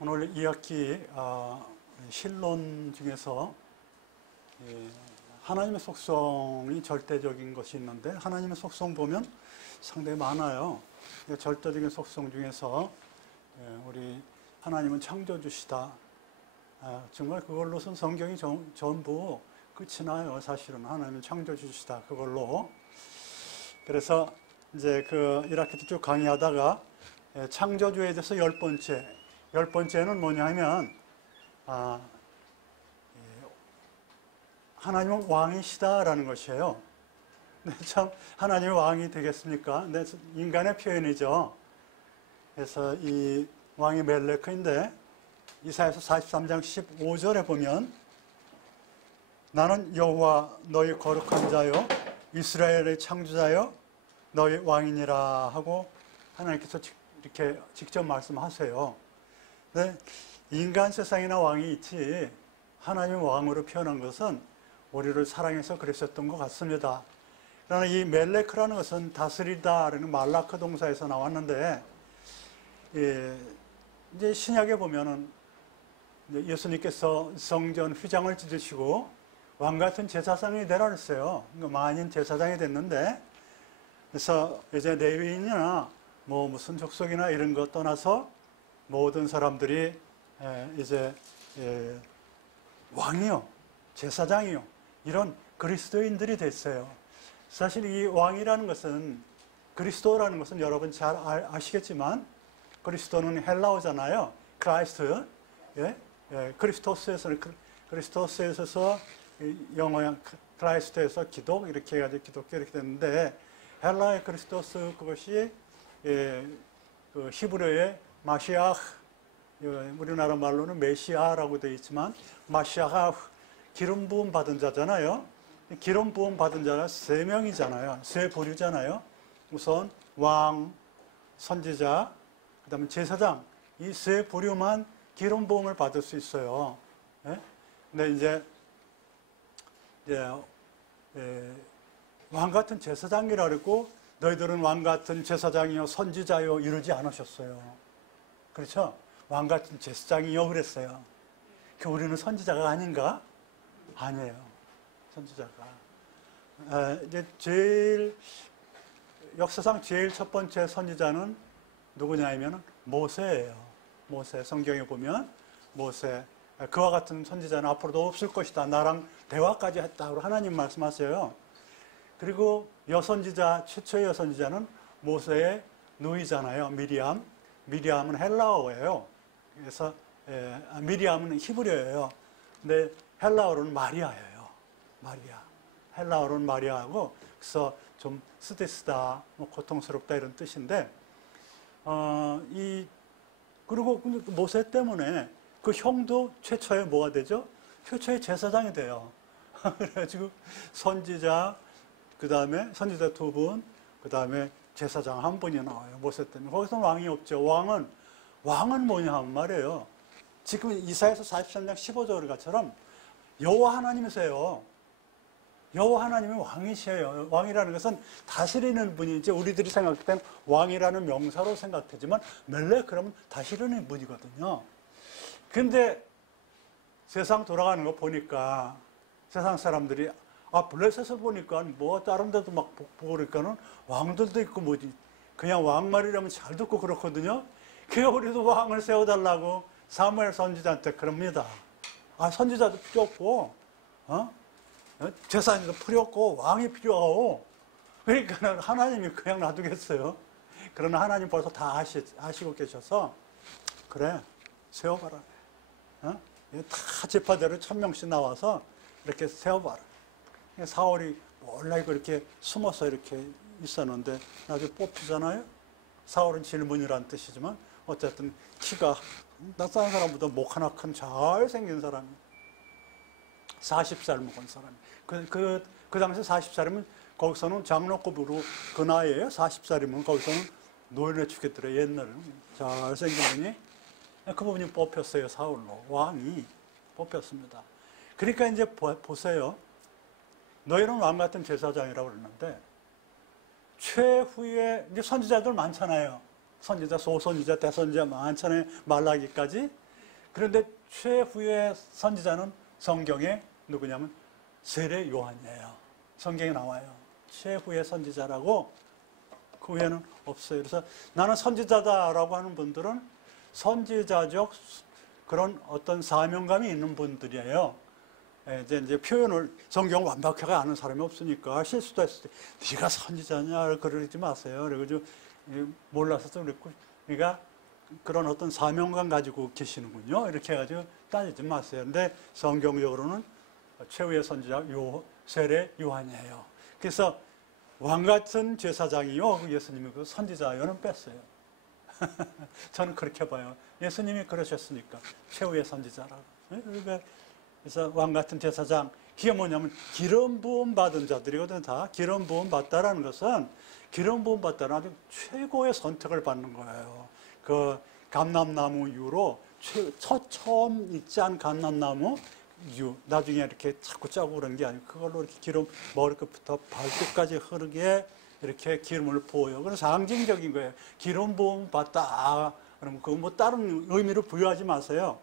오늘 2학기 신론 중에서 하나님의 속성이 절대적인 것이 있는데, 하나님의 속성 보면 상당히 많아요. 절대적인 속성 중에서 우리 하나님은 창조주시다. 정말 그걸로선 성경이 전부 끝이 나요. 사실은 하나님은 창조주시다. 그걸로. 그래서 이제 그 1학기 쭉 강의하다가 창조주에 대해서 열 번째는 뭐냐면 하나님은 왕이시다라는 것이에요. 근데 참 하나님이 왕이 되겠습니까? 근데 인간의 표현이죠. 그래서 이 왕이 멜레크인데 이사야서 43장 15절에 보면 나는 여호와 너희 거룩한 자요 이스라엘의 창조자요 너희 왕이니라 하고 하나님께서 이렇게 직접 말씀하세요. 네, 인간 세상이나 왕이 있지 하나님의 왕으로 표현한 것은 우리를 사랑해서 그랬었던 것 같습니다. 그러나 이 멜레크라는 것은 다스리다라는 말라크 동사에서 나왔는데, 이제 신약에 보면은 예수님께서 성전 휘장을 찢으시고 왕 같은 제사장이 되라 그랬어요. 그러니까 만인 제사장이 됐는데, 그래서 이제 레위인이나 뭐 무슨 족속이나 이런 것 떠나서 모든 사람들이 이제 왕이요, 제사장이요, 이런 그리스도인들이 됐어요. 사실 이 왕이라는 것은, 그리스도라는 것은 여러분 잘 아시겠지만 그리스도는 헬라어잖아요. 크라이스트, 그리스토스에서 영어 크라이스트에서 기독 이렇게 해가지고 기독교 이렇게 됐는데, 헬라의 그리스토스 그것이 그 히브리어의 마시아흐, 우리나라 말로는 메시아라고 되어 있지만 마시아흐, 기름 부음 받은 자잖아요. 기름 부음 받은 자가 세 명이잖아요. 세 부류잖아요. 우선 왕, 선지자, 그 다음에 제사장, 이 세 부류만 기름 부음을 받을 수 있어요. 근데 이제 왕 같은 제사장이라 그랬고, 너희들은 왕 같은 제사장이요 선지자요 이러지 않으셨어요. 그렇죠? 왕 같은 제사장이요 그랬어요. 우리는 선지자가 아닌가? 아니에요. 선지자가. 이제 역사상 제일 첫 번째 선지자는 누구냐면 모세예요. 모세. 성경에 보면 모세. 그와 같은 선지자는 앞으로도 없을 것이다. 나랑 대화까지 했다고 하나님 말씀하세요. 그리고 여선지자, 최초의 여선지자는 모세의 누이잖아요. 미리암. 미리암은 헬라어예요. 그래서 미리암은 히브리어예요. 근데 헬라어로는 마리아예요. 마리아. 헬라어로는 마리아하고, 그래서 좀 스데스다, 뭐 고통스럽다 이런 뜻인데, 그리고 모세 때문에 그 형도 최초에 뭐가 되죠? 최초의 제사장이 돼요. 그래가지고 선지자, 그 다음에 선지자 두 분, 그 다음에 제사장 한 분이 나와요. 모세 때문에. 거기서 왕이 없죠. 왕은 뭐냐 하면 말이에요. 지금 이사야서 43장 15절처럼 여호와 하나님이세요. 여호와 하나님이 왕이세요. 왕이라는 것은 다스리는 분이지, 우리들이 생각할 때는 왕이라는 명사로 생각되지만 멜레크라면 다스리는 분이거든요. 근데 세상 돌아가는 거 보니까 세상 사람들이 블레셋을 보니까 뭐 다른 데도 막 보고 그러니까는 왕들도 있고 뭐지, 그냥 왕 말이라면 잘 듣고 그렇거든요. 그래서 우리도 왕을 세워달라고 사무엘 선지자한테 그럽니다. 선지자도 필요 없고 제사장도 필요 없고 왕이 필요하고, 그러니까 하나님이 그냥 놔두겠어요. 그러나 하나님 벌써 다 아시고 계셔서 그래 세워봐라. 다 지파대로 1000명씩 나와서 이렇게 세워봐라. 사울이 몰라 이거 이렇게 숨어서 이렇게 있었는데 나중에 뽑히잖아요. 사울은 질문이란 뜻이지만 어쨌든 키가 다른 사람보다 목 하나 큰 잘생긴 사람이, 40살 먹은 사람이. 그 당시 40살이면 거기서는 장로급으로, 그 나이에 40살이면 거기서는 노인에 죽겠더래. 옛날에는 잘생긴 분이, 그 분이 뽑혔어요. 사울로. 왕이 뽑혔습니다. 그러니까 이제 보세요. 너희는 왕 같은 제사장이라고 그러는데, 최후에 이제 선지자들 많잖아요. 선지자, 소선지자, 대선지자 많잖아요. 말라기까지. 그런데 최후의 선지자는 성경에 누구냐면 세례 요한이에요. 성경에 나와요. 최후의 선지자라고. 그 외에는 없어요. 그래서 나는 선지자다라고 하는 분들은 선지자적 그런 어떤 사명감이 있는 분들이에요. 이제 표현을 성경 완벽하게 아는 사람이 없으니까 실수도 했을 때 네가 선지자냐 그러지 마세요. 그래가지고 몰라서도 그랬고, 그러니까 그런 어떤 사명감 가지고 계시는군요. 이렇게 해가지고 따지지 마세요. 근데 성경적으로는 최후의 선지자 세례 요한이에요. 그래서 왕 같은 제사장이요, 예수님이 그 선지자요는 뺐어요. 저는 그렇게 봐요. 예수님이 그러셨으니까 최후의 선지자라고. 그래서 왕 같은 제사장, 그게 뭐냐면 기름 부음 받은 자들이거든. 다 기름 부음 받다라는 것은 기름 부음 받다는 아주 최고의 선택을 받는 거예요. 그 감람나무 유로 처음 익지 않은 감람나무 유, 나중에 이렇게 자꾸 짜고 그런 게 아니고 그걸로 이렇게 기름 머리끝부터 발끝까지 흐르게 이렇게 기름을 부어요. 그래서 상징적인 거예요. 기름 부음 받다. 그러면 그 뭐 다른 의미를 부여하지 마세요.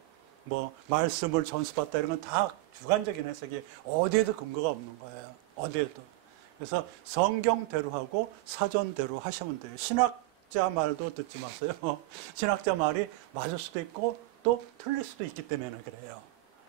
뭐 말씀을 전수받다 이런 건 다 주관적인 해석이 어디에도 근거가 없는 거예요. 어디에도. 그래서 성경대로 하고 사전대로 하시면 돼요. 신학자 말도 듣지 마세요. 신학자 말이 맞을 수도 있고 또 틀릴 수도 있기 때문에 그래요.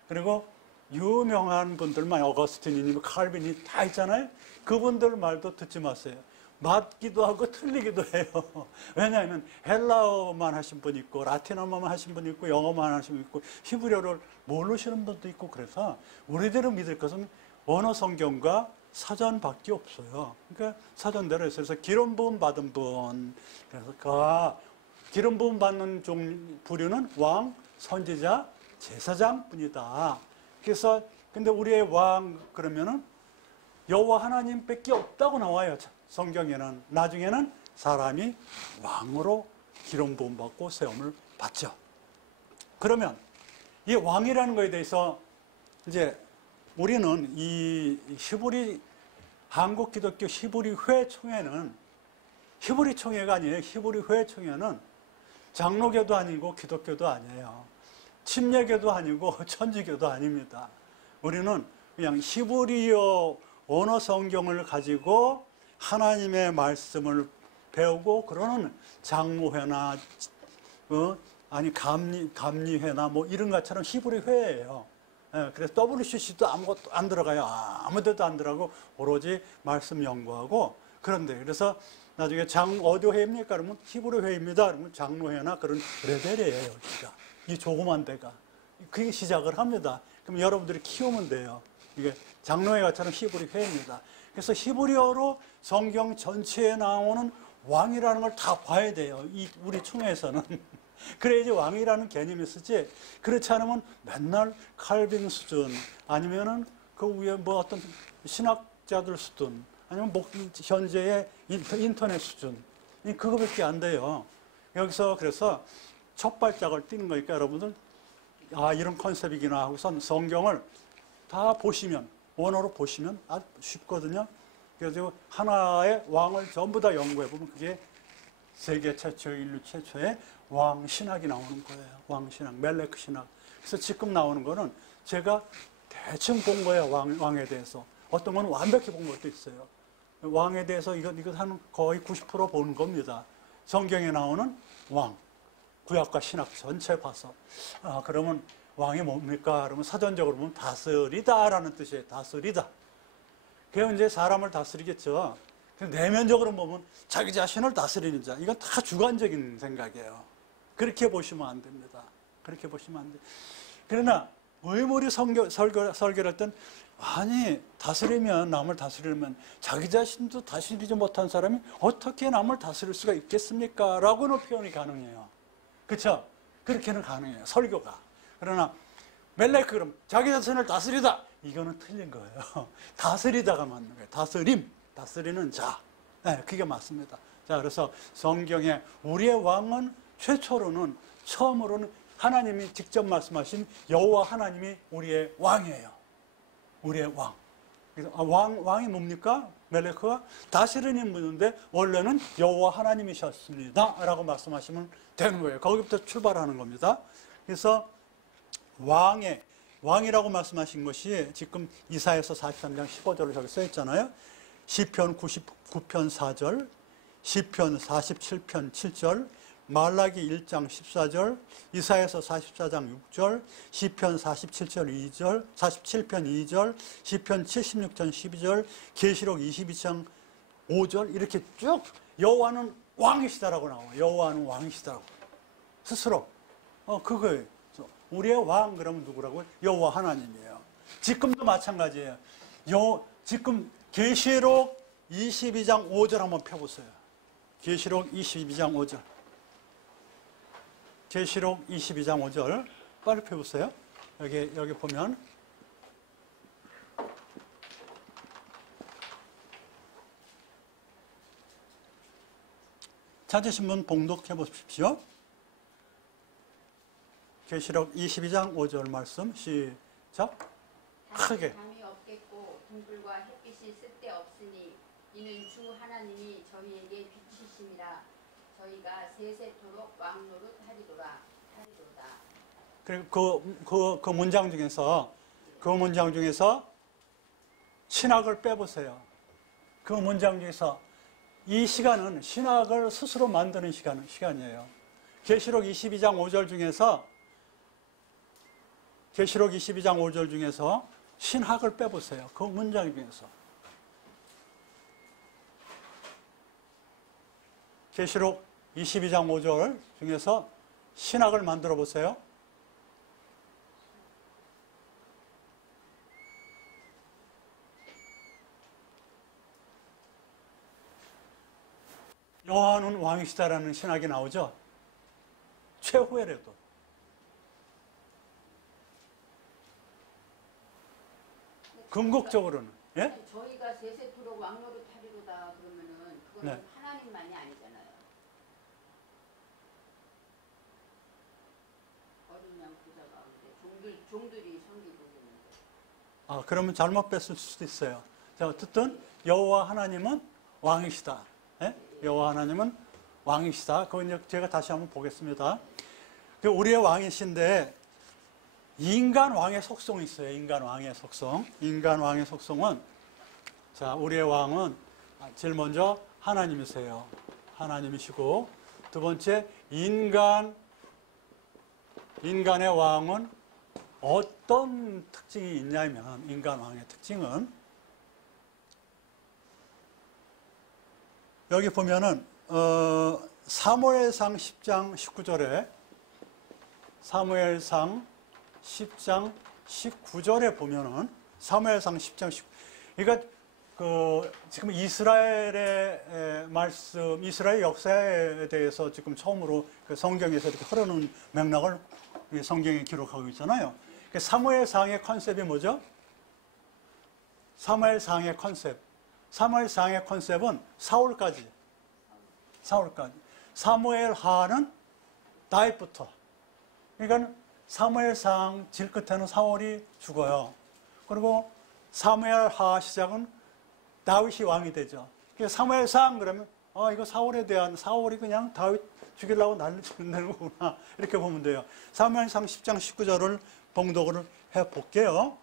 그리고 유명한 분들만 어거스틴이니 칼빈이 다 있잖아요. 그분들 말도 듣지 마세요. 맞기도 하고 틀리기도 해요. 왜냐하면 헬라어만 하신 분 있고 라틴어만 하신 분 있고 영어만 하신 분 있고 히브리어를 모르시는 분도 있고 그래서 우리들은 믿을 것은 언어 성경과 사전밖에 없어요. 그러니까 사전대로 해서 그래서 기름 부음 받은 분, 그래서 그 기름 부음 받는 부류는 왕, 선지자, 제사장뿐이다. 그래서 근데 우리의 왕 그러면은 여호와 하나님밖에 없다고 나와요. 성경에는. 나중에는 사람이 왕으로 기름 부음 받고 세움을 받죠. 그러면 이 왕이라는 거에 대해서 이제 우리는 이 히브리 한국 기독교 히브리 회총회는 히브리 총회가 아니에요. 히브리 회총회는 장로교도 아니고 기독교도 아니에요. 침례교도 아니고 천주교도 아닙니다. 우리는 그냥 히브리어 언어 성경을 가지고 하나님의 말씀을 배우고 그러는 장로회나 아니 감리회나 뭐 이런 것처럼 히브리 회예요. 그래서 WCC도 아무것도 안 들어가요. 아무 데도 안 들어가고 오로지 말씀 연구하고. 그런데 그래서 나중에 어디 회입니까? 그러면 히브리 회입니다. 그러면 장로회나 그런 레벨이에요. 여기가. 이 조그만 데가. 그게 시작을 합니다. 그럼 여러분들이 키우면 돼요. 이게 장로회가처럼 히브리 회입니다. 그래서 히브리어로 성경 전체에 나오는 왕이라는 걸 다 봐야 돼요. 우리 총회에서는. 그래야지 왕이라는 개념이 쓰지. 그렇지 않으면 맨날 칼빈 수준 아니면은 그 위에 뭐 어떤 신학자들 수준 아니면 현재의 인터넷 수준 그거밖에 안 돼요. 여기서 그래서 첫 발짝을 띄는 거니까 여러분들 이런 컨셉이구나 하고선 성경을 다 보시면 원어로 보시면 아주 쉽거든요. 그래서 하나의 왕을 전부 다 연구해 보면 그게 세계 최초, 인류 최초의 왕 신학이 나오는 거예요. 왕 신학, 멜레크 신학. 그래서 지금 나오는 거는 제가 대충 본 거예요. 왕에 대해서. 어떤 건 완벽히 본 것도 있어요. 왕에 대해서 이거 한 거의 90% 보는 겁니다. 성경에 나오는 왕, 구약과 신학 전체 봐서. 그러면 왕이 뭡니까? 그러면 사전적으로 보면 다스리다라는 뜻이에요. 다스리다. 그게 이제 사람을 다스리겠죠. 내면적으로 보면 자기 자신을 다스리는 자. 이건 다 주관적인 생각이에요. 그렇게 보시면 안 됩니다. 그렇게 보시면 안 돼요. 그러나 의무리 설교를 할 땐 아니 다스리면 남을 다스리려면 자기 자신도 다스리지 못한 사람이 어떻게 남을 다스릴 수가 있겠습니까? 라고는 표현이 가능해요. 그렇죠? 그렇게는 가능해요. 설교가. 그러나 멜레크 그럼 자기 자신을 다스리다. 이거는 틀린 거예요. 다스리다가 맞는 거예요. 다스림. 다스리는 자. 네, 그게 맞습니다. 자, 그래서 성경에 우리의 왕은 최초로는 처음으로는 하나님이 직접 말씀하신 여호와 하나님이 우리의 왕이에요. 우리의 왕. 그래서 왕이 뭡니까? 멜레크가 다스리는 분인데 원래는 여호와 하나님이셨습니다. 라고 말씀하시면 되는 거예요. 거기부터 출발하는 겁니다. 그래서 왕이라고 말씀하신 것이 지금 이사야서 43장 15절을 저기 써 있잖아요. 시편 99편 4절, 시편 47편 7절, 말라기 1장 14절, 이사야서 44장 6절, 시편 47편 2절, 시편 76편 12절, 계시록 22장 5절 이렇게 쭉 여호와는 왕이시다라고 나와요. 여호와는 왕이시다라고. 스스로. 그거예요. 우리의 왕 그러면 누구라고요? 여호와 하나님이에요. 지금도 마찬가지예요. 지금 계시록 22장 5절 한번 펴보세요. 계시록 22장 5절. 계시록 22장 5절 빨리 펴보세요. 여기 보면 찾으신 분 봉독해 보십시오. 계시록 22장 5절 말씀 시작. 크게. 잠이 없겠고 등불과 햇빛이 쓸데없으니 이는 주 하나님이 저희에게 빛이심이라 저희가 세세토록 왕노릇 하리로다. 그리고 그 문장 중에서 신학을 빼보세요. 그 문장 중에서 이 시간은 신학을 스스로 만드는 시간이에요. 계시록 22장 5절 중에서 신학을 빼보세요. 그 문장 중에서. 계시록 22장 5절 중에서 신학을 만들어 보세요. 여호와는 왕이시다라는 신학이 나오죠. 최후에라도. 궁극적으로는. 예? 저희가 세세토록 왕노릇 하리로다 그러면은 그거는 네. 하나님만이 아니잖아요. 어린 양 부자가 종들이 섬기고 있는데. 그러면 잘못 뺐을 수도 있어요. 자, 어쨌든 여호와 하나님은 왕이시다. 예? 여호와 하나님은 왕이시다. 그거 이제 제가 다시 한번 보겠습니다. 우리의 왕이신데 인간 왕의 속성이 있어요. 인간 왕의 속성. 인간 왕의 속성은 자, 우리의 왕은 제일 먼저 하나님이세요. 하나님이시고 두 번째 인간의 왕은 어떤 특징이 있냐면 인간 왕의 특징은 여기 보면은 사무엘상 10장 19절에 사무엘상 10장 19절에 보면은 사무엘상 10장 19 그러니까 지금 이스라엘의 말씀, 이스라엘 역사에 대해서 지금 처음으로 성경에서 이렇게 흐르는 맥락을 성경에 기록하고 있잖아요. 사무엘상의 컨셉이 뭐죠? 사무엘상의 컨셉은 사울까지. 사무엘하는 다윗부터. 그러니까 사무엘상 질 끝에는 사울이 죽어요. 그리고 사무엘하 시작은 다윗이 왕이 되죠. 사무엘상 그러면 이거 사울이 그냥 다윗 죽이려고 난리 치는 거구나 이렇게 보면 돼요. 사무엘상 10장 19절을 봉독을 해볼게요.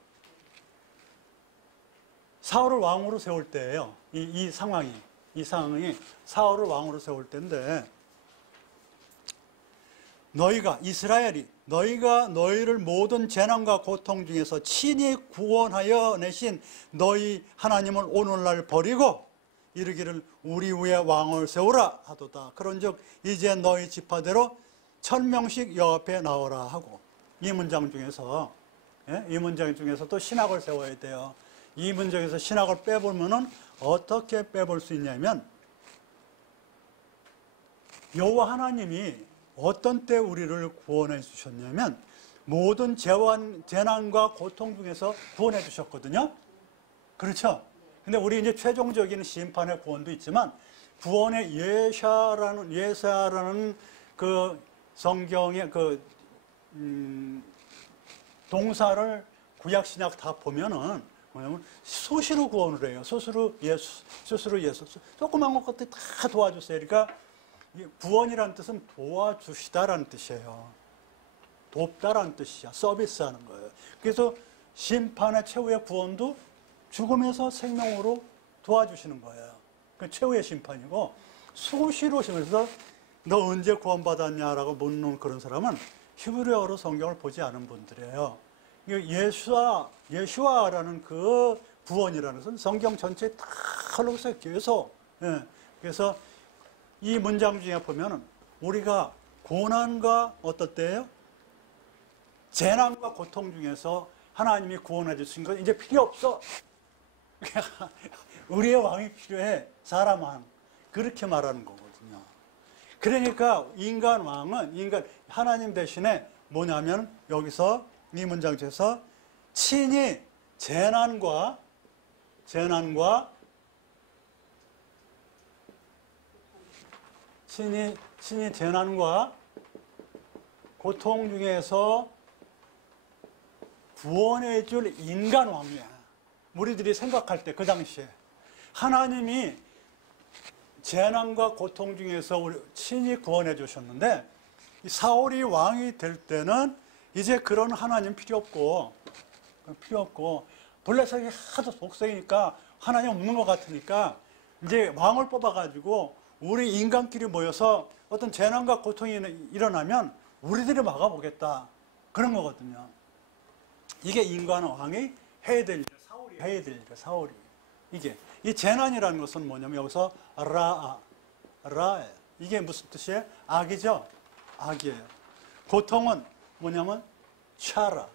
사울을 왕으로 세울 때예요. 이 상황이 사울을 왕으로 세울 때인데 너희가 너희를 모든 재난과 고통 중에서 친히 구원하여 내신 너희 하나님을 오늘날 버리고 이르기를 우리 위에 왕을 세우라 하도다. 그런즉 이제 너희 지파대로 1000명씩 여호와 앞에 나오라 하고 이 문장 중에서 또 신학을 세워야 돼요. 이 문장에서 신학을 빼보면은 어떻게 빼볼 수 있냐면 여호와 하나님이 어떤 때 우리를 구원해 주셨냐면 모든 재난과 고통 중에서 구원해 주셨거든요. 그렇죠? 근데 우리 이제 최종적인 심판의 구원도 있지만 구원의 예사라는 그 성경의 동사를 구약 신약 다 보면은 뭐냐면 수시로 구원을 해요. 스스로 예수. 조그만 것들 다 도와주세요. 그러니까 구원이라는 뜻은 도와주시다라는 뜻이에요. 돕다라는 뜻이야. 서비스하는 거예요. 그래서 심판의 최후의 구원도 죽음에서 생명으로 도와주시는 거예요. 그 최후의 심판이고, 수시로 심해서 너 언제 구원받았냐라고 묻는 그런 사람은 히브리어로 성경을 보지 않은 분들이에요. 예수아라는 그 구원이라는 것은 성경 전체에 다 흘러서 계속, 그래서 이 문장 중에 보면은 우리가 고난과 어떨 때예요? 재난과 고통 중에서 하나님이 구원해 주신 건 이제 필요 없어. 우리의 왕이 필요해. 사람 왕. 그렇게 말하는 거거든요. 그러니까 인간 왕은 하나님 대신에 뭐냐면 여기서 이 문장 중에서 친히 재난과 고통 중에서 구원해 줄 인간 왕이야. 우리들이 생각할 때 그 당시에 하나님이 재난과 고통 중에서 우리 친히 구원해 주셨는데, 사울이 왕이 될 때는 이제 그런 하나님 필요 없고 블레셋이 하도 복색이니까 하나님 없는 것 같으니까 이제 왕을 뽑아가지고 우리 인간끼리 모여서 어떤 재난과 고통이 일어나면 우리들이 막아보겠다, 그런 거거든요. 이게 인간 왕이 해야 될 일, 사울이 해야 될 일, 사울이. 이게 이 재난이라는 것은 뭐냐면 여기서 라예요. 이게 무슨 뜻이에요? 악이죠. 악이에요. 고통은 뭐냐면 차라.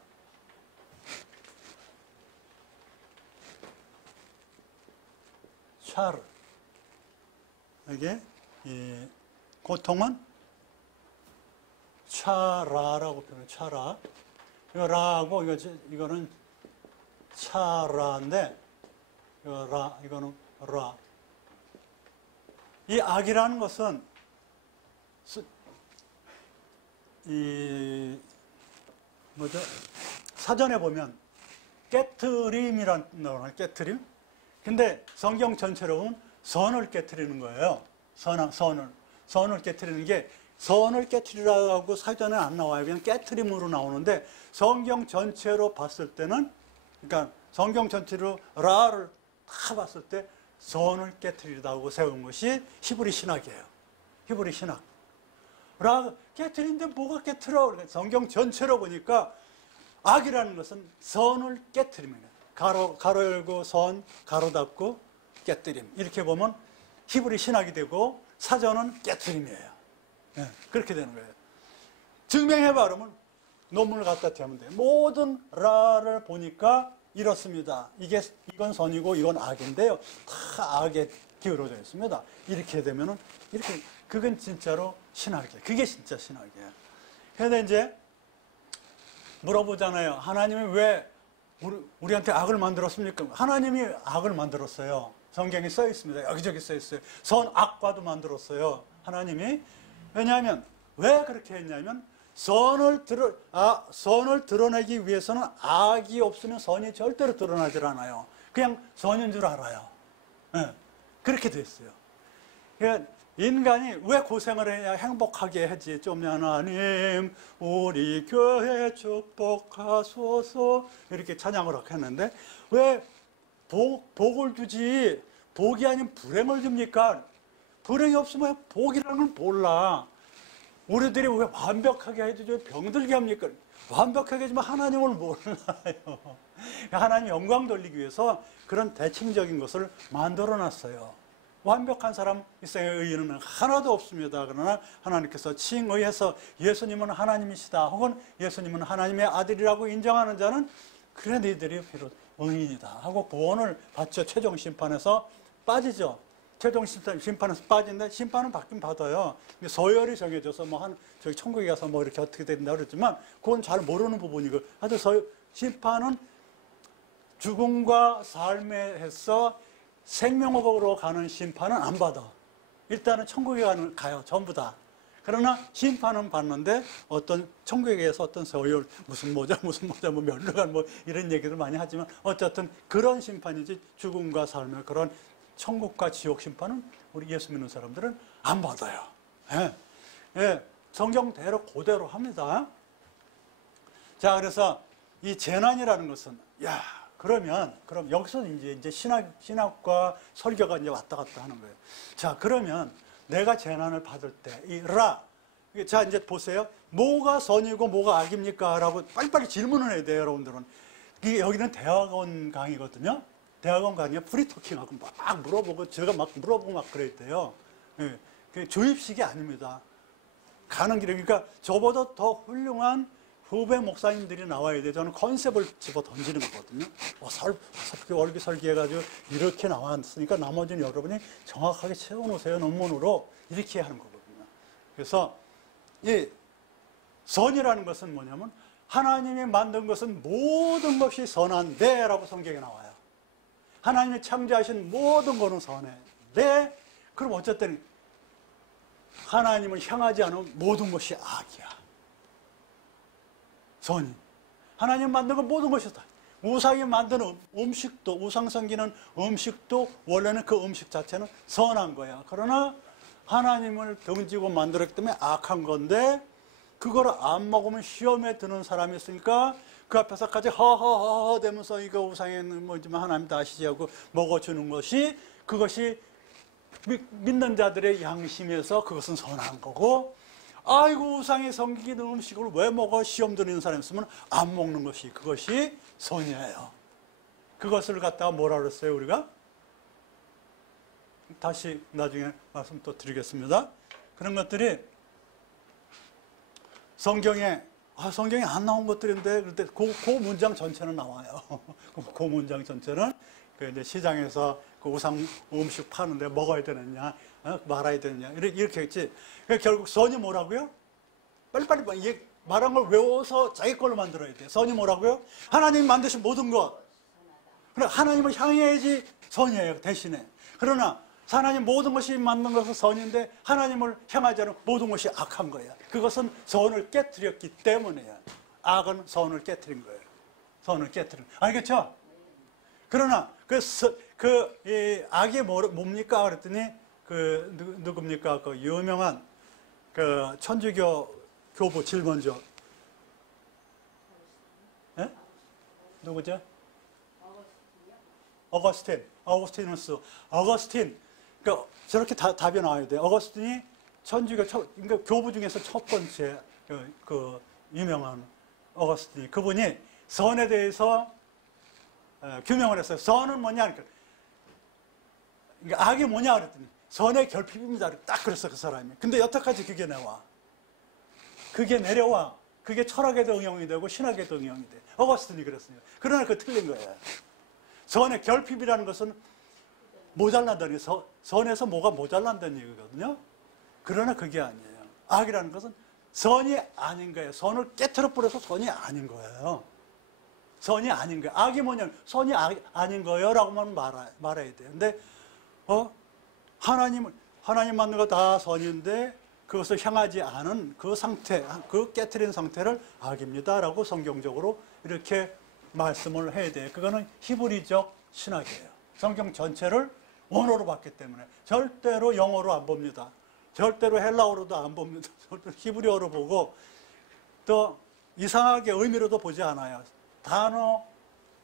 이게 이 고통은 차라라고 표현해요. 차라. 이거 라하고 이거는 차라인데 이거는 라. 이 악이라는 것은 사전에 보면 깨트림이라는 거, 깨트림. 근데 성경 전체로 보면 선을 깨트리는 거예요. 선을 깨트리는 게, 선을 깨트리라고 사전에 안 나와요. 그냥 깨트림으로 나오는데, 성경 전체로 봤을 때는, 그러니까 성경 전체로 라를 다 봤을 때 선을 깨트리라고 세운 것이 히브리 신학이에요. 히브리 신학. 라 깨트리는데 뭐가 깨트려? 성경 전체로 보니까 악이라는 것은 선을 깨트립니다. 가로 열고 선, 가로 닫고 깨트림. 이렇게 보면 히브리 신학이 되고 사전은 깨트림이에요. 네, 그렇게 되는 거예요. 증명해 바르면 논문을 갖다 대면 돼요. 모든 라를 보니까 이렇습니다. 이건 선이고 이건 악인데요. 다 악에 기울어져 있습니다. 이렇게 되면은 그건 진짜로 신학이에요. 그게 진짜 신학이에요. 그런데 이제 물어보잖아요. 하나님이 왜 우리한테 악을 만들었습니까? 하나님이 악을 만들었어요. 성경에 써 있습니다. 여기저기 써 있어요. 선악과도 만들었어요. 하나님이. 왜냐하면 왜 그렇게 했냐면 선을 드러내기 위해서는 악이 없으면 선이 절대로 드러나질 않아요. 그냥 선인 줄 알아요. 네, 그렇게 돼 있어요. 그러니까 인간이 왜 고생을 해야 행복하게 하지? 좀 하나님 우리 교회 축복하소서 이렇게 찬양을 했는데 왜 복을 주지 복이 아닌 불행을 줍니까? 불행이 없으면 복이라는 걸 몰라. 우리들이 왜 완벽하게 해주죠? 병들게 합니까? 완벽하게 해주면 하나님을 몰라요. 하나님 영광 돌리기 위해서 그런 대칭적인 것을 만들어놨어요. 완벽한 사람 이 세상에 의인은 하나도 없습니다. 그러나 하나님께서 칭의해서 예수님은 하나님이시다 혹은 예수님은 하나님의 아들이라고 인정하는 자는 그래 너희들이 비록 의인이다 하고 구원을 받죠. 최종 심판에서 빠지죠. 최종 심판에서 빠진데 심판은 받긴 받아요. 서열이 정해져서 저기 천국에 가서 이렇게 어떻게 된다 그랬지만 그건 잘 모르는 부분이고 하여튼 심판은 죽음과 삶에서 생명으로 가는 심판은 안 받아. 일단은 천국에 가요. 전부 다. 그러나 심판은 받는데 천국에서 어떤 서열, 무슨 모자, 멸류관 이런 얘기를 많이 하지만 어쨌든 그런 심판이지 죽음과 삶의 그런 천국과 지옥 심판은 우리 예수 믿는 사람들은 안 받아요. 예. 예. 성경대로 그대로 합니다. 자, 그래서 이 재난이라는 것은, 야, 그럼 여기서 이제 신학과 설교가 이제 왔다 갔다 하는 거예요. 자, 그러면 내가 재난을 받을 때, 자, 이제 보세요. 뭐가 선이고 뭐가 악입니까? 라고 빨리빨리 질문을 해야 돼요, 여러분들은. 이게 여기는 대학원 강의거든요. 대학원 강의에 프리토킹하고 막 물어보고, 제가 막 물어보고 막 그래야 돼요. 예, 그게 조입식이 아닙니다. 가는 길에, 그러니까 저보다 더 훌륭한 후배 목사님들이 나와야 돼. 저는 컨셉을 집어 던지는 거거든요. 얼기 설계해가지고 이렇게 나왔으니까 나머지는 여러분이 정확하게 채워놓으세요. 논문으로. 이렇게 하는 거거든요. 그래서 이 선이라는 것은 뭐냐면 하나님이 만든 것은 모든 것이 선한데 라고 성경에 나와요. 하나님이 창조하신 모든 것은 선한데, 그럼 어쨌든 하나님을 향하지 않은 모든 것이 악이야. 선이. 하나님 만든 건 모든 것이 다. 우상이 만드는 음식도, 우상 섬기는 음식도 원래는 그 음식 자체는 선한 거야. 그러나 하나님을 등지고 만들었기 때문에 악한 건데, 그거를 안 먹으면 시험에 드는 사람이 있으니까 그 앞에서까지 허허허허 되면서 이거 우상에는 뭐지만 하나님 다 아시지 하고 먹어주는 것이, 그것이 믿는 자들의 양심에서 그것은 선한 거고, 아이고 우상에 섬기는 음식을 왜 먹어? 시험 드리는 사람이 있으면 안 먹는 것이, 그것이 선이에요. 그것을 갖다가 뭐라 그랬어요, 우리가? 다시 나중에 말씀 또 드리겠습니다. 그런 것들이 성경에 안 나온 것들인데, 그런데 그 문장 전체는 나와요. 그 문장 전체는 그 이제 시장에서 그 우상 음식 파는데 먹어야 되느냐, 말아야 되느냐, 이렇게 했지. 결국 선이 뭐라고요? 빨리빨리 이게 말한 걸 외워서 자기 걸로 만들어야 돼. 선이 뭐라고요? 하나님이 만드신 모든 것. 그러나 하나님을 향해야지 선이에요, 대신에. 그러나 하나님 모든 것이 만든 것은 선인데 하나님을 향하지 않은 모든 것이 악한 거야. 그것은 선을 깨뜨렸기 때문이에요. 악은 선을 깨뜨린 거예요. 선을 깨뜨린 거예요. 알겠죠? 그러나 이 악이 뭡니까? 그랬더니 누굽니까? 그 유명한 그 천주교 교부 질문조. 예? 누구죠? 어거스티누스. 그러니까 저렇게 답이 나와야 돼요. 어거스틴이 천주교 그러니까 교부 중에서 첫 번째 그 유명한 어거스틴이, 그분이 선에 대해서 규명을 했어요. 선은 뭐냐? 그러니까 악이 뭐냐 그랬더니 선의 결핍입니다. 딱 그랬어, 그 사람이. 근데 여태까지 그게 나와. 그게 내려와. 그게 철학에도 응용이 되고 신학에도 응용이 돼. 어거스틴이 그랬어요. 그러나 그거 틀린 거예요. 선의 결핍이라는 것은 모자란다는 게, 선에서 뭐가 모자란다는 얘기거든요. 그러나 그게 아니에요. 악이라는 것은 선이 아닌 거예요. 선을 깨트려 버려서 선이 아닌 거예요. 선이 아닌 거예요. 악이 뭐냐면 선이 아닌 거예요 라고만 말해야 돼요. 근데 하나님 만든 거 다 선인데 그것을 향하지 않은 그 상태, 그 깨트린 상태를 악입니다 라고 성경적으로 이렇게 말씀을 해야 돼요. 그거는 히브리적 신학이에요. 성경 전체를 원어로 봤기 때문에 절대로 영어로 안 봅니다. 절대로 헬라어로도 안 봅니다. 절대로 히브리어로 보고 또 이상하게 의미로도 보지 않아요. 단어,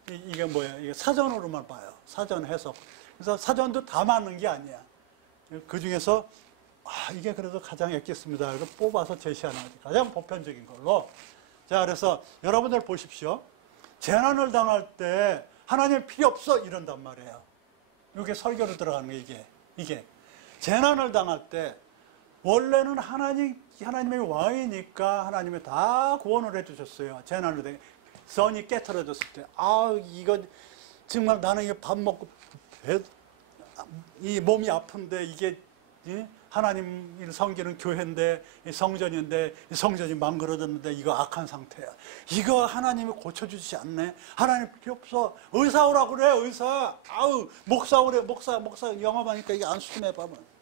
이게 뭐예요? 이게 사전으로만 봐요. 사전 해석. 그래서 사전도 다 맞는 게 아니야. 그 중에서 이게 그래도 가장 엑기스입니다. 이거 뽑아서 제시하는 거지. 가장 보편적인 걸로. 자, 그래서 여러분들 보십시오. 재난을 당할 때 하나님 필요 없어 이런단 말이에요. 이게 설교로 들어가는 게 이게 재난을 당할 때 원래는 하나님의 왕이니까 하나님이 다 구원을 해주셨어요. 재난을 당해 선이 깨트려졌을 때, 이거 정말 나는 밥 먹고 이 몸이 아픈데 이게 하나님을 섬기는 교회인데 성전인데 성전이 망그러졌는데 이거 악한 상태야. 이거 하나님이 고쳐주지 않네. 하나님 필요 없어. 의사 오라고 그래, 의사. 목사 오래, 목사 영업하니까 이게 안 수심해봐면.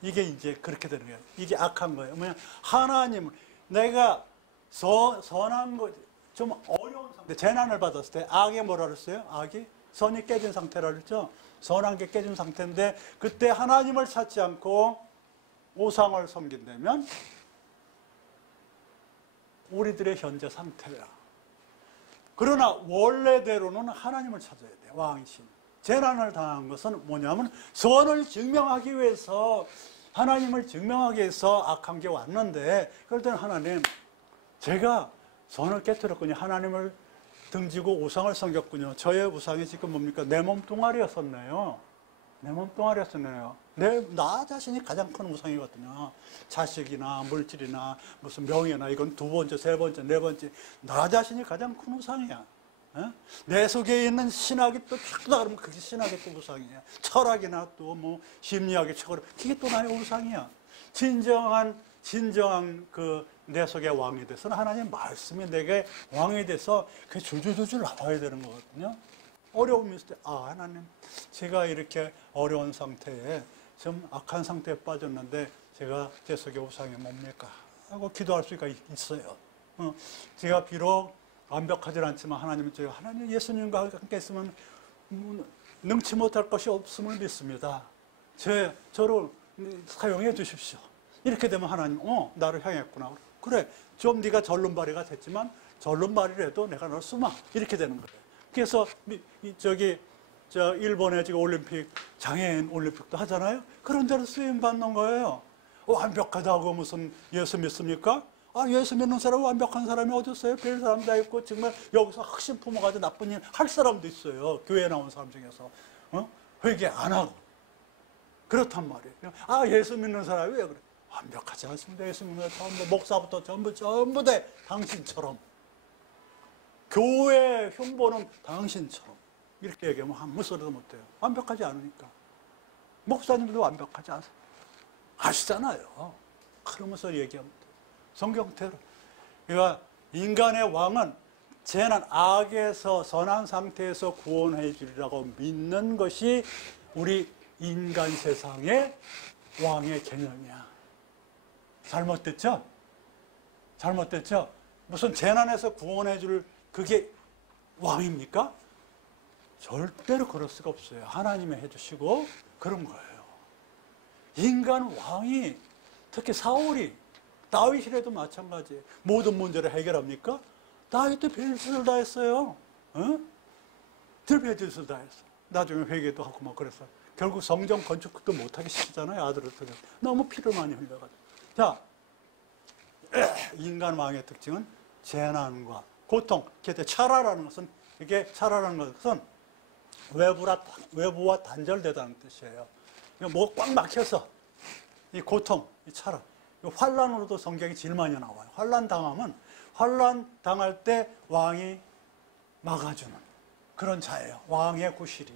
이게 이제 그렇게 되는 거예요. 이게 악한 거예요. 뭐냐, 하나님, 내가 선한 거, 좀 어려운 상태, 재난을 받았을 때 악이 뭐라 그랬어요? 악이 선이 깨진 상태라 그랬죠? 선한 게 깨진 상태인데 그때 하나님을 찾지 않고 우상을 섬긴다면 우리들의 현재 상태야. 그러나 원래대로는 하나님을 찾아야 돼요. 왕이신. 재난을 당한 것은 뭐냐면 선을 증명하기 위해서, 하나님을 증명하기 위해서 악한 게 왔는데, 그럴 때는 하나님, 제가 선을 깨뜨렸군요. 하나님을 등지고 우상을 섬겼군요. 저의 우상이 지금 뭡니까? 내 몸뚱아리였었네요. 내 몸뚱아리였었네요. 나 자신이 가장 큰 우상이거든요. 자식이나 물질이나 무슨 명예나, 이건 두 번째, 세 번째, 네 번째. 나 자신이 가장 큰 우상이야. 내 속에 있는 신학이 또 쫙다 그러면 그게 신학이 또 우상이야. 철학이나 또 뭐 심리학의 책으로 그게 또 나의 우상이야. 진정한 그 내 속에 왕이 돼서는 하나님 말씀이 내게 왕이 돼서 그 줄줄줄줄 나와야 되는 거거든요. 어려움이 있을 때, 하나님, 제가 이렇게 어려운 상태에, 좀 악한 상태에 빠졌는데 제가 제 속에 우상이 뭡니까? 하고 기도할 수가 있어요. 제가 비록 완벽하지 않지만 하나님 예수님과 함께 있으면 능치 못할 것이 없음을 믿습니다. 저를 사용해 주십시오. 이렇게 되면 하나님, 나를 향했구나. 그래, 좀 네가 절름발이가 됐지만 절름발이라도 내가 너를 쓰마. 이렇게 되는 거예요. 그래서 일본의 지금 올림픽, 장애인 올림픽도 하잖아요. 그런 데로 쓰임 받는 거예요. 완벽하다고 무슨 예수 믿습니까? 예수 믿는 사람은 완벽한 사람이 어디 있어요? 별 사람 다 있고, 정말 여기서 확신 품어가지고 나쁜 일 할 사람도 있어요. 교회에 나온 사람 중에서. 회개 안 하고. 그렇단 말이에요. 예수 믿는 사람이 왜 그래? 완벽하지 않습니다. 예수 믿는 사람 전부, 목사부터 전부 다 당신처럼. 교회 흉보는 당신처럼. 이렇게 얘기하면 아무 소리도 못해요. 완벽하지 않으니까. 목사님도 완벽하지 않아요. 아시잖아요. 그러면서 얘기하면 돼요. 성경대로. 그러니까 인간의 왕은 재난, 악에서 선한 상태에서 구원해 주리라고 믿는 것이 우리 인간 세상의 왕의 개념이야. 잘못됐죠? 잘못됐죠? 무슨 재난에서 구원해 줄 그게 왕입니까? 절대로 그럴 수가 없어요. 하나님이 해주시고 그런 거예요. 인간 왕이, 특히 사울이, 다윗이라도 마찬가지예요. 모든 문제를 해결합니까? 다윗도 별짓을 다 했어요. 별짓을 다 했어. 나중에 회개도 하고 막 그랬어요. 결국 성전 건축도 못하게 시키잖아요. 아들을 통해. 너무 피를 많이 흘려가지고. 자, 인간 왕의 특징은 재난과 고통. 차라라는 것은, 이게 차라라는 것은 외부와 단절되다는 뜻이에요. 뭐 꽉 막혀서 이 고통, 이 차라. 환란으로도 성경이 제일 많이 나와요. 환란 당하면, 환란 당할 때 왕이 막아주는 그런 자예요. 왕의 구실이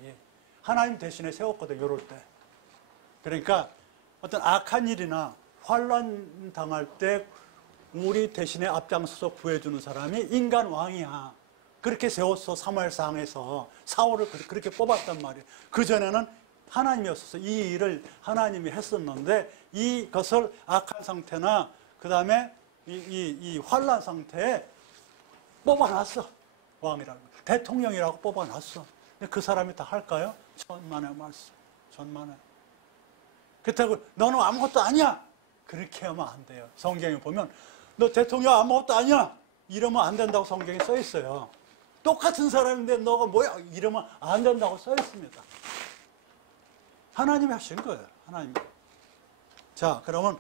하나님 대신에 세웠거든요. 이럴 때. 그러니까 어떤 악한 일이나 환란 당할 때 우리 대신에 앞장서서 구해주는 사람이 인간 왕이야. 그렇게 세웠어. 사무엘상에서 사울을 그렇게 뽑았단 말이에요. 그전에는 하나님이었어서 이 일을 하나님이 했었는데, 이것을 악한 상태나 그 다음에 이 환란 상태에 뽑아놨어. 왕이라고. 대통령이라고 뽑아놨어. 근데 그 사람이 다 할까요? 천만의 말씀. 천만의. 그렇다고 너는 아무것도 아니야. 그렇게 하면 안 돼요. 성경에 보면 너 대통령 아무것도 아니야. 이러면 안 된다고 성경에 써 있어요. 똑같은 사람인데 너가 뭐야? 이러면 안 된다고 써 있습니다. 하나님이 하신 거예요. 하나님. 자, 그러면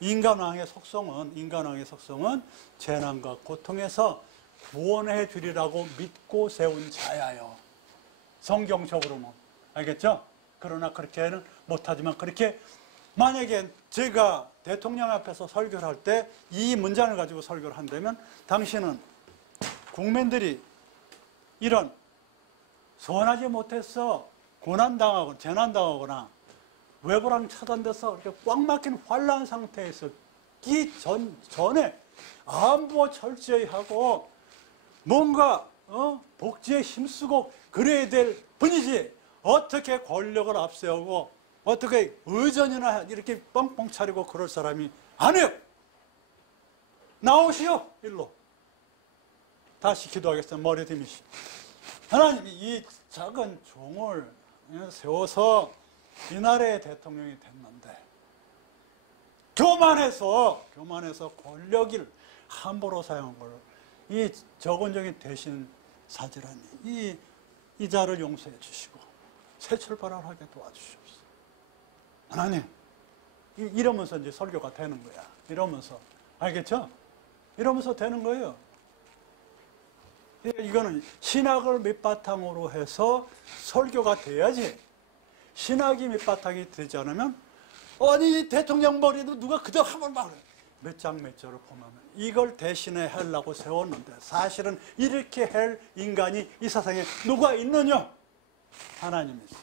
인간왕의 속성은 재난과 고통에서 구원해 주리라고 믿고 세운 자야요. 성경적으로는. 알겠죠? 그러나 그렇게는 못하지만, 그렇게 만약에 제가 대통령 앞에서 설교를 할 때 이 문장을 가지고 설교를 한다면, 당신은 국민들이 이런 선하지 못해서 고난당하거나 재난당하거나 외부랑 차단돼서 이렇게 꽉 막힌 환란 상태에서 전에 안보 철저히 하고 뭔가 복지에 힘쓰고 그래야 될 뿐이지, 어떻게 권력을 앞세우고 어떻게 의전이나 이렇게 뻥뻥 차리고 그럴 사람이 아니에요. 나오시오. 일로. 다시 기도하겠습니다. 머리 들미시오. 하나님이 이 작은 종을 세워서 이 나라의 대통령이 됐는데, 교만해서 권력을 함부로 사용한 걸 이 저건적인 대신 사제라니 이 자를 용서해 주시고 새 출발을 하게 도와주시옵소서. 하나님, 이러면서 이제 설교가 되는 거야. 이러면서. 알겠죠? 이러면서 되는 거예요. 이거는 신학을 밑바탕으로 해서 설교가 돼야지. 신학이 밑바탕이 되지 않으면 아니 대통령 머리도 누가 그저 한번 말해. 몇 장 몇 절을 보면 이걸 대신에 하려고 세웠는데 사실은 이렇게 할 인간이 이 세상에 누가 있느냐? 하나님이지.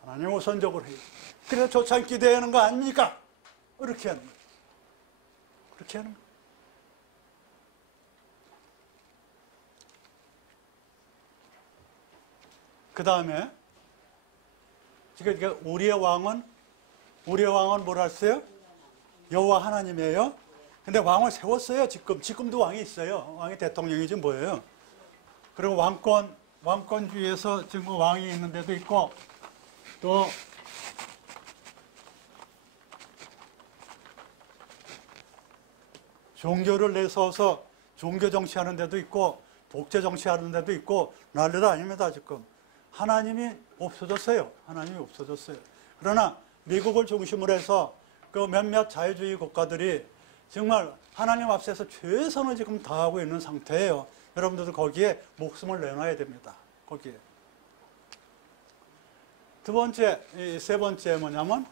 하나님 우선적으로 해요. 그래서 조창기 되는 거 아닙니까? 이렇게 하는 거예요. 그렇게 하는 거예요. 그 다음에 지금 우리의 왕은 뭐라 했어요? 여호와 하나님이에요. 근데 왕을 세웠어요. 지금도 왕이 있어요. 왕이 대통령이지 뭐예요. 그리고 왕권주의에서 지금 왕이 있는 데도 있고 또 종교를 내세워서 종교 정치하는 데도 있고 독재 정치하는 데도 있고 난리도 아닙니다. 지금 하나님이 없어졌어요. 하나님이 없어졌어요. 그러나 미국을 중심으로 해서 그 몇몇 자유주의 국가들이 정말 하나님 앞에서 최선을 지금 다하고 있는 상태예요. 여러분들도 거기에 목숨을 내놔야 됩니다. 거기에. 세 번째 뭐냐면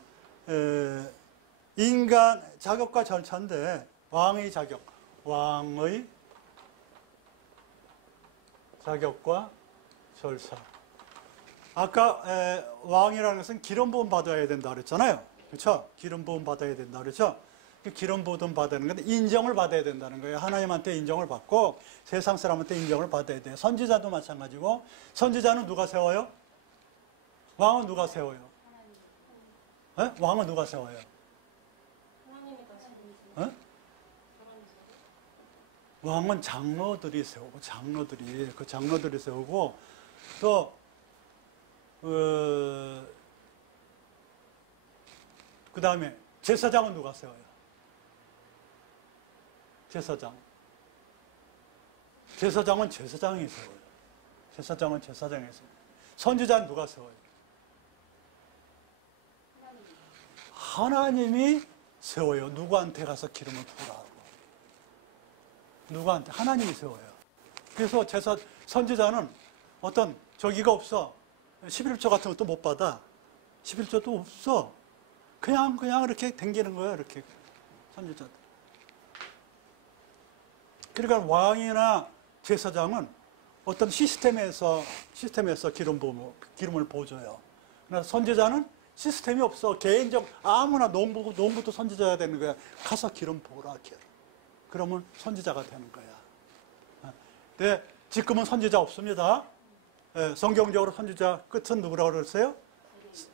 인간 자격과 절차인데 왕의 자격과 절차. 아까 왕이라는 것은 기름 부음 받아야 된다 그랬잖아요. 그렇죠? 기름 부음 받아야 된다 그랬죠? 기름 부음 받는 건데 인정을 받아야 된다는 거예요. 하나님한테 인정을 받고 세상 사람한테 인정을 받아야 돼요. 선지자도 마찬가지고 선지자는 누가 세워요? 왕은 누가 세워요? 네? 왕은 누가 세워요? 네? 왕은 장로들이 세우고 장로들이 세우고 또 그 다음에 제사장은 누가 세워요? 제사장은 제사장이 세워요. 제사장은 제사장이 세워요. 선지자는 누가 세워요? 하나님이 세워요. 누구한테 가서 기름을 부으라고. 누구한테? 하나님이 세워요. 그래서 선지자는 어떤 저기가 없어. 11조 같은 것도 못 받아. 11조도 없어. 그냥 이렇게 댕기는 거야. 이렇게 선지자들. 그러니까 왕이나 제사장은 어떤 시스템에서 기름을 보여줘요. 그러나 선지자는 시스템이 없어. 개인적 아무나 농부도 선지자가 되는 거야. 가서 기름 부으라. 그러면 선지자가 되는 거야. 근데 지금은 선지자 없습니다. 성경적으로 선지자 끝은 누구라고 그랬어요?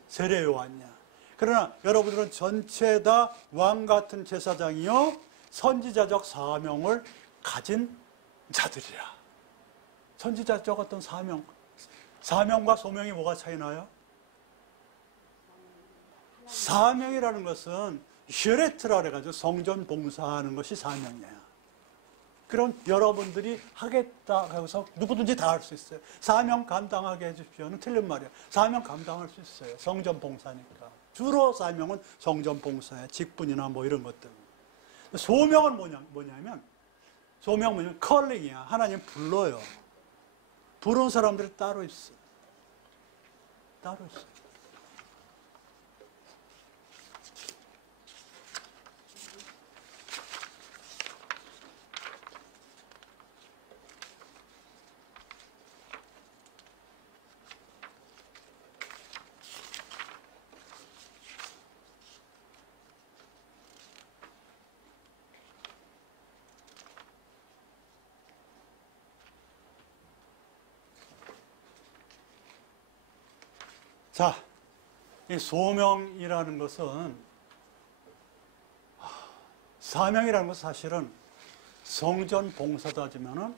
세례 요한이야. 그러나 여러분들은 전체 다 왕 같은 제사장이요 선지자적 사명을 가진 자들이야. 선지자적 어떤 사명과 소명이 뭐가 차이 나요? 사명이라는 것은 쉐레트라 그래가지고 성전 봉사하는 것이 사명이에요. 그럼 여러분들이 하겠다 해서 누구든지 다 할 수 있어요. 사명 감당하게 해주십시오는 틀린 말이에요. 사명 감당할 수 있어요. 성전 봉사니까. 주로 사명은 성전 봉사에 직분이나 뭐 이런 것들. 소명은 뭐냐면 컬링이야. 하나님 불러요. 부른 사람들이 따로 있어. 따로 있어. 자, 이 소명이라는 것은 사명이라는 것은 사실은 성전 봉사도 하지만은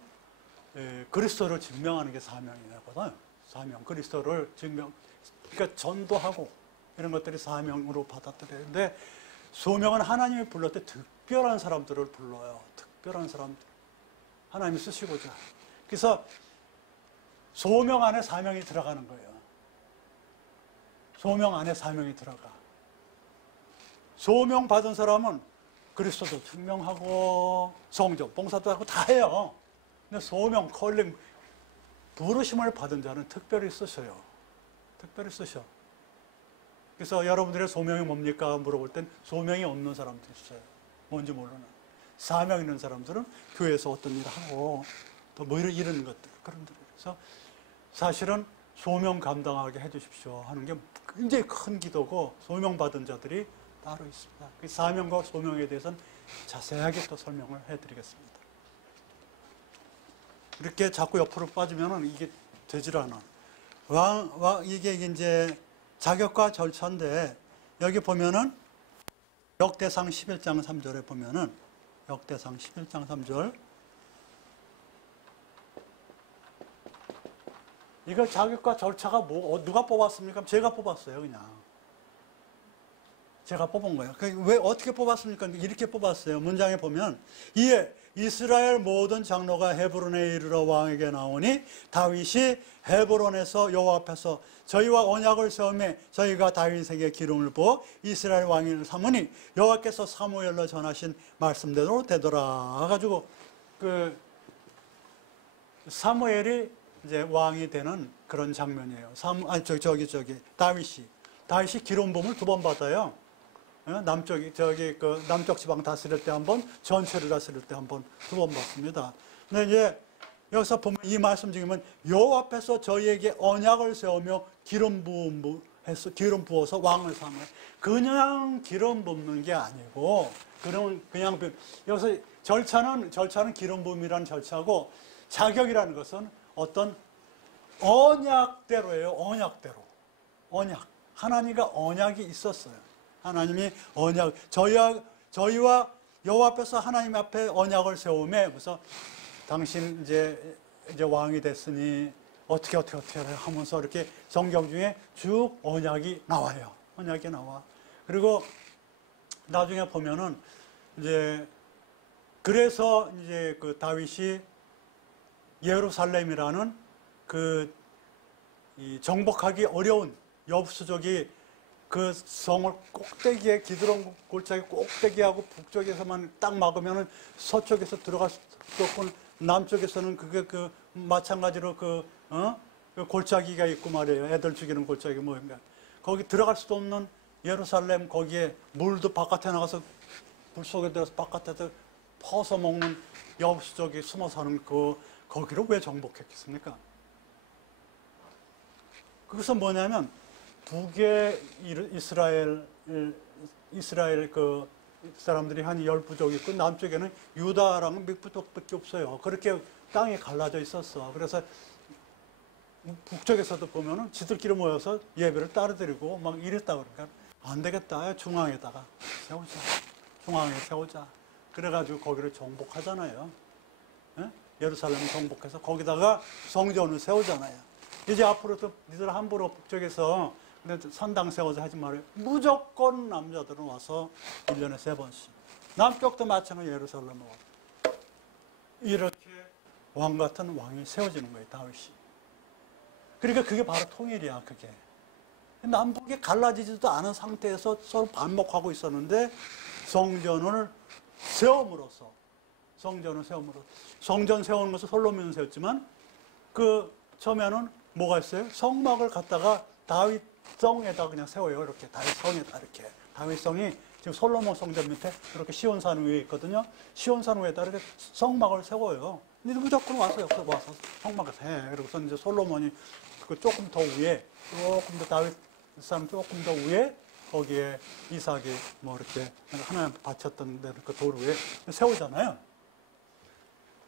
그리스도를 증명하는 게 사명이거든요. 사명, 그리스도를 그러니까 전도하고 이런 것들이 사명으로 받아들여는데 소명은 하나님이 불렀을 때 특별한 사람들을 불러요. 특별한 사람들. 하나님이 쓰시고자. 그래서 소명 안에 사명이 들어가는 거예요. 소명 안에 사명이 들어가. 소명 받은 사람은 그리스도도 증명하고 성전, 봉사도 하고 다 해요. 근데 소명, 컬링, 부르심을 받은 자는 특별히 쓰셔요. 특별히 쓰셔. 그래서 여러분들의 소명이 뭡니까? 물어볼 땐 소명이 없는 사람도 있어요. 뭔지 모르는. 사명 있는 사람들은 교회에서 어떤 일을 하고 또 뭐 이런 것들, 그런 들. 그래서 사실은 소명 감당하게 해주십시오 하는 게 굉장히 큰 기도고 소명 받은 자들이 따로 있습니다. 그 사명과 소명에 대해서는 자세하게 또 설명을 해드리겠습니다. 이렇게 자꾸 옆으로 빠지면 이게 되질 않아. 이게 이제 자격과 절차인데 여기 보면은 역대상 11장 3절에 보면은 역대상 11장 3절 이거 자격과 절차가 누가 뽑았습니까? 제가 뽑았어요, 그냥. 제가 뽑은 거예요. 왜 어떻게 뽑았습니까? 이렇게 뽑았어요. 문장에 보면 이에 이스라엘 모든 장로가 헤브론에 이르러 왕에게 나오니 다윗이 헤브론에서 여호와 앞에서 저희와 언약을 세우며 저희가 다윗에게 기름을 부어 이스라엘 왕을 삼으니 여호와께서 사무엘로 전하신 말씀대로 되더라. 가지고 그 사무엘이 이제 왕이 되는 그런 장면이에요. 다윗이 기름 부음을 2번 받아요. 남쪽 지방 다스릴 때 한 번, 전체를 다스릴 때 한 번, 2번 받습니다. 근데 이제 여기서 보면 이 말씀 중에는 여호와 앞에서 저희에게 언약을 세우며 기름 부어서 왕을 삼아요. 그냥 기름 붓는 게 아니고, 그냥 여기서 절차는 기름 부음이라는 절차고, 자격이라는 것은 어떤 언약대로예요. 언약. 하나님과 언약이 있었어요. 하나님이 언약, 저희와 여호와 앞에서 하나님 앞에 언약을 세우며 그래서 당신 이제 왕이 됐으니 어떻게 하면서 이렇게 성경 중에 쭉 언약이 나와요. 언약이 나와. 그리고 나중에 보면은 이제 그래서 이제 그 다윗이 예루살렘이라는 이 정복하기 어려운 여부수족이 그 성을 꼭대기에 기드론 골짜기 꼭대기하고 북쪽에서만 딱 막으면은 서쪽에서 들어갈 수 없고 남쪽에서는 그게 마찬가지로 그 골짜기가 있고 말이에요. 애들 죽이는 골짜기 뭐인가. 거기 들어갈 수도 없는 예루살렘 거기에 물도 바깥에 나가서 물 속에 들어서 바깥에서 퍼서 먹는 여부수족이 숨어 사는 거기를 왜 정복했겠습니까? 그것은 뭐냐면 북에 이스라엘 그 사람들이 한 10부족 있고 남쪽에는 유다랑 몇 부족밖에 없어요. 그렇게 땅이 갈라져 있었어. 그래서 북쪽에서도 보면은 지들끼리 모여서 예배를 따르드리고 막 이랬다 그러니까 안 되겠다. 중앙에다가 세우자. 그래가지고 거기를 정복하잖아요. 예? 예루살렘을 정복해서 거기다가 성전을 세우잖아요. 이제 앞으로도 니들 함부로 북쪽에서 선당 세워서 하지 말아요. 무조건 남자들은 와서 1년에 3번씩. 남쪽도 마찬가지로 예루살렘에 와서. 이렇게 왕 같은 왕이 세워지는 거예요, 다윗이. 그러니까 그게 바로 통일이야, 그게. 남북이 갈라지지도 않은 상태에서 서로 반목하고 있었는데 성전을 세움으로써 성전 세우는 것은 솔로몬이 세웠지만 처음에는 뭐가 있어요? 성막을 갖다가 다윗성에다 그냥 세워요. 이렇게 다윗성에다 이렇게. 다윗성이 지금 솔로몬 성전 밑에 이렇게 시온산 위에 있거든요. 시온산 위에다 이렇게 성막을 세워요. 근데 무조건 와서 여기서 와서 성막에서 해. 그리고서 이제 솔로몬이 조금 더 위에, 다윗산 조금 더 위에 거기에 이삭이 뭐 이렇게 하나님 바쳤던 데를 그 돌 위에 세우잖아요.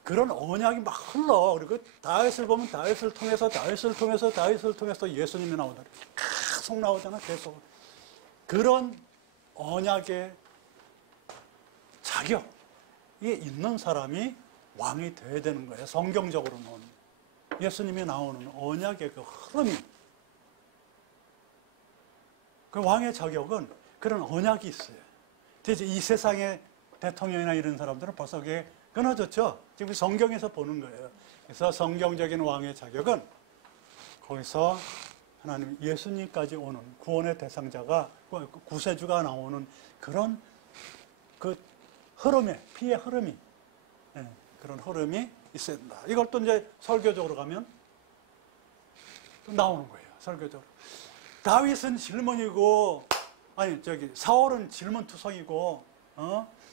그런 언약이 막 흘러. 그리고 다윗을 보면 다윗을 통해서 예수님이 나오다. 계속 나오잖아, 계속. 그런 언약의 자격이 있는 사람이 왕이 돼야 되는 거예요. 성경적으로는. 예수님이 나오는 언약의 그 흐름이. 그 왕의 자격은 그런 언약이 있어요. 대체 이 세상의 대통령이나 이런 사람들은 벌써 그게 끊어졌죠. 지금 성경에서 보는 거예요. 그래서 성경적인 왕의 자격은 거기서 하나님 예수님까지 오는 구원의 대상자가 구세주가 나오는 그런 그 흐름에 피의 흐름이 그런 흐름이 있어야 된다. 이걸 또 이제 설교적으로 가면 또 나오는 거예요. 설교적으로 다윗은 질문이고 사울은 질문투성이고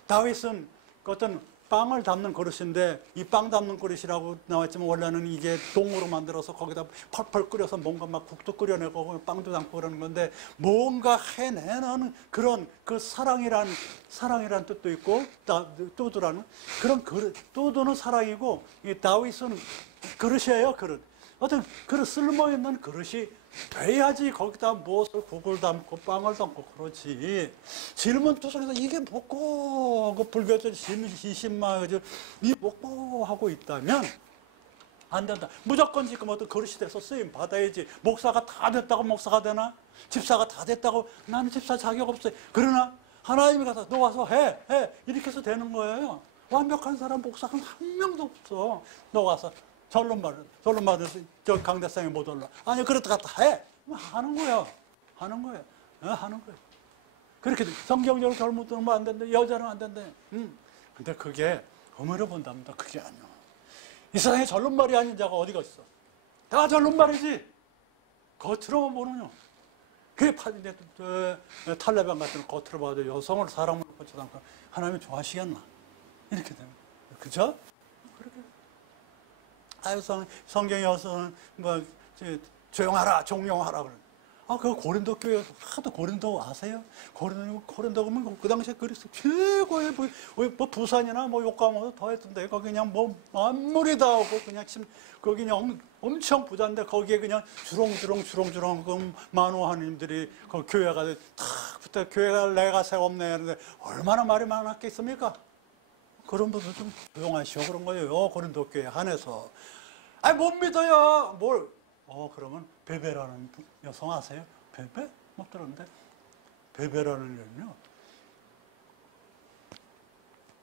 다윗은 그 어떤 빵을 담는 그릇인데 이 빵 담는 그릇이라고 나왔지만 원래는 이게 동으로 만들어서 거기다 펄펄 끓여서 뭔가 막 국도 끓여내고 빵도 담고 그러는 건데 뭔가 해내는 그런 그 사랑이란 뜻도 있고 또두라는 그런 그릇 또두는 사랑이고 이 다윗은 그릇이에요. 그릇 어떤 그릇 쓸모있는 그릇이 돼야지 거기다 무엇을 국을 담고 빵을 담고 그렇지. 질문투성에서 이게 먹고 그 불교적 시신마저 이 먹고 하고 있다면 안 된다. 무조건 지금 어떤 그릇이 돼서 쓰임 받아야지. 목사가 다 됐다고 목사가 되나? 집사가 다 됐다고 나는 집사 자격 없어요. 그러나 하나님이 가서 너 와서 해 이렇게 해서 되는 거예요. 완벽한 사람 목사가 한 명도 없어. 너 와서 결론 받아서 저 강대상에 못 올라. 아니 그렇다 갔다 해. 하는 거야. 하는 거야. 그렇게 성경적으로 결문 들으면 안 된다. 여자는 안 된다. 근데 그게 의미로 본답니다. 그게 아니야. 이 세상에 절름발이 아닌 자가 어디가 있어? 다 절름발이지. 겉으로만 보는요. 그게 탈레반 같은 겉으로 봐도 여성을 사람으로 보지도 않고 하나님이 좋아하시겠나? 이렇게 되는 거예요. 그죠? 성경에 와서는 뭐 조용하라, 종용하라 그래. 그 고린도 교회 하도 고린도 아세요? 고린도 가면 그 당시에 그리스도 최고의 뭐 부산이나 뭐 욕과모도 더 했던데 거기 그냥 뭐 만물이 다 오고 그냥 거기 그냥 엄청 부자인데 거기에 그냥 주렁주렁 그 만호하님들이 그 교회가 탁 붙어 교회가 내가 새 없네 하는데 얼마나 말이 많았겠습니까? 그런 분들 좀 조용하시오 그런 거예요. 고린도 교회 한해서. 못 믿어요. 뭘? 그러면 베베라는 여성 아세요? 베베? 못 들었는데. 베베라는 여인요.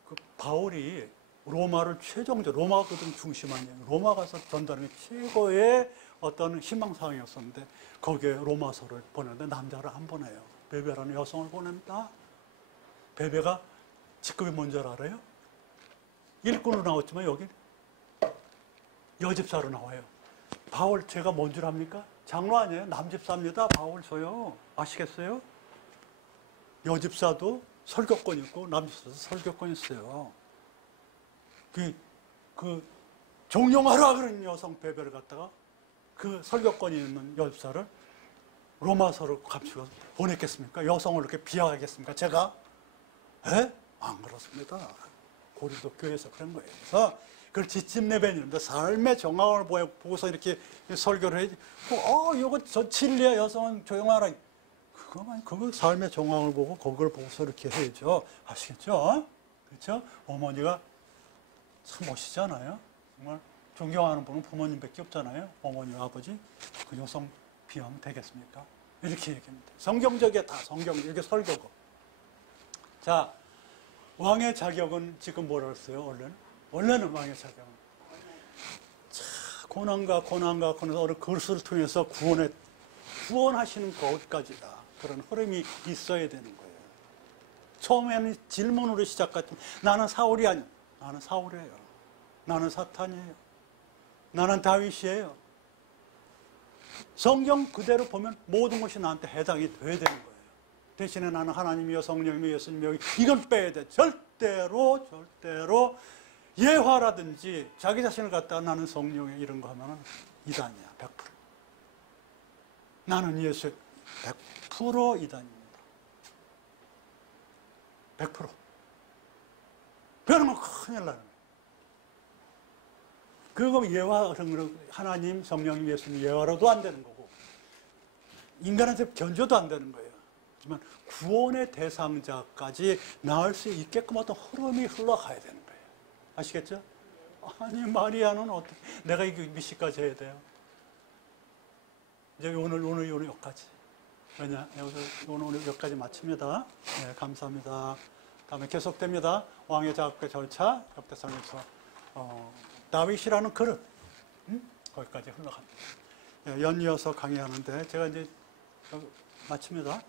그 바울이 로마를 로마가 그동 중심 아니에요. 로마 가서 전달하는 최고의 어떤 희망사항이었었는데 거기에 로마서를 보내는데 남자를 안 보내요. 베베라는 여성을 보냅니다. 베베가 직급이 뭔지 알아요? 일꾼으로 나왔지만 여기 여집사로 나와요. 바울 제가 뭔 줄 압니까? 장로 아니에요. 남집사입니다. 바울 저요. 아시겠어요? 여집사도 설교권 있고 남집사도 설교권 있어요. 종용하라 그런 여성 베베를 갖다가 그 설교권이 있는 여집사를 로마서로 감추어서 보냈겠습니까? 여성을 이렇게 비하하겠습니까? 제가? 안 그렇습니다. 고린도 교회에서 그런 거예요. 그래서 그걸 지침내변이는데 삶의 정황을 보고서 이렇게 설교를 해야지. 이거 저 진리야 여성은 조용하라. 그거 삶의 정황을 보고 그걸 보고서 이렇게 해야죠. 아시겠죠? 그렇죠? 어머니가 참 멋있잖아요. 정말 존경하는 분은 부모님밖에 없잖아요. 어머니, 아버지. 그 여성 비하면 되겠습니까? 이렇게 얘기합니다. 성경적이야 다 성경. 이게 설교고. 자, 왕의 자격은 지금 뭐라 그랬어요? 원래는 왕의 자격은 고난과 어느 그릇을 통해서 구원하시는 것까지다. 그런 흐름이 있어야 되는 거예요. 처음에는 질문으로 시작했지만 나는 사울이 아니야. 나는 사울이에요. 나는 사탄이에요. 나는 다윗이에요. 성경 그대로 보면 모든 것이 나한테 해당이 돼야 되는 거예요. 대신에 나는 하나님이여 성령이여 예수님이여 이건 빼야 돼. 절대로 예화라든지 자기 자신을 갖다가 나는 성령에 이런 거 하면 이단이야. 100%. 나는 예수의 100% 이단입니다. 100%. 그러면 큰일 나는 거예요. 그거 예화 그런 거 하나님, 성령님, 예수님 예화로도 안 되는 거고 인간한테 견줘도 안 되는 거예요. 하지만 구원의 대상자까지 나을 수 있게끔 어떤 흐름이 흘러가야 되는 거예요. 아시겠죠? 아니 마리아는 어떻게 내가 이거 몇 시까지 해야 돼요? 이제 오늘 여기까지. 왜냐? 오늘 여기까지 마칩니다. 네, 감사합니다. 다음에 계속됩니다. 왕의 자격과 절차, 역대상에서 다윗이라는 그릇, 거기까지 흘러갑니다. 예, 연이어서 강의하는데 제가 이제 마칩니다.